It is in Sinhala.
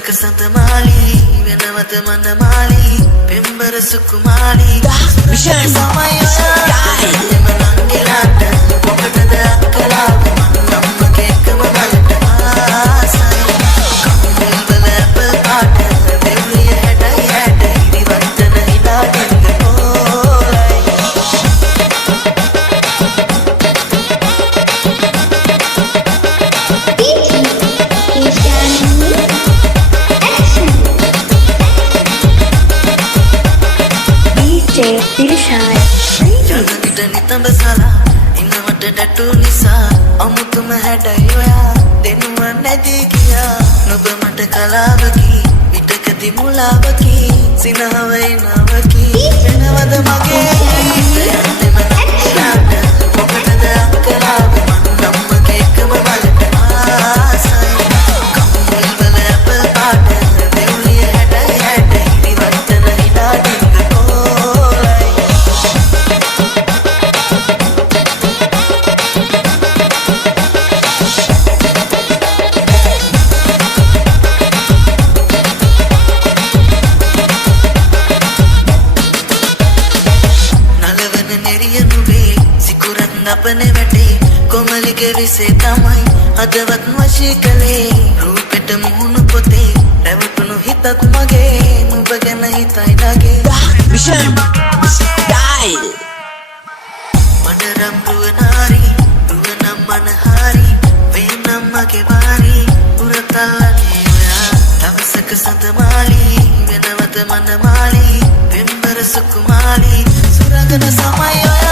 දවසක සඳමාලි වෙනවද මනමාලි පෙම්බර සුකුමාලි විශාල සමය එම නංගිලාට මොකටද අක්කලාව මන් අම්මගේ එකම මලට ආසයි කම්මල් වල ඇපල් පාට දෙව්ලිය හැඩයි හැඩ ඉරිවත්තන හිලාගෙන්ද පෝලයි ජනවිට නිතඹ සලා ඉන්නවට ඩැටු නිසා අමුතුම හැඩයි ඔයා දෙනුව නැති ගියා නුඹ මට කලාවකි විටකදී මුලාවකි සිනහවයි නවකි වෙනවද මගේ යන්නෙම නැතිලාට මොකටද අක්කලාව මන් අම්මගේ එකම බලට ආසයි කම්මල් වල ඇපල් පාට දෙව්ලිය හැඩයි හැඩ ඉරිවත්තන හිලාගෙන්ද පෝලයි අපනේ වැටේ කොමලිගේ විසේ තමයි හදවත් වශී කළේ රූපෙට මුහුණු පොතේ රැවටුණු හිතත් මගේ නුඹ ගැන හිතයි නගේ ස්ටයිල් මනරම් රුවනාරි රුවනම් මනහාරි වේනම් මගේ වාරි උරතල්ලනේ ඔයා දවසක සඳමාලි වෙනවද මනමාලි පෙම්බර සුකුමාලි සුරංගන සමය ඔයා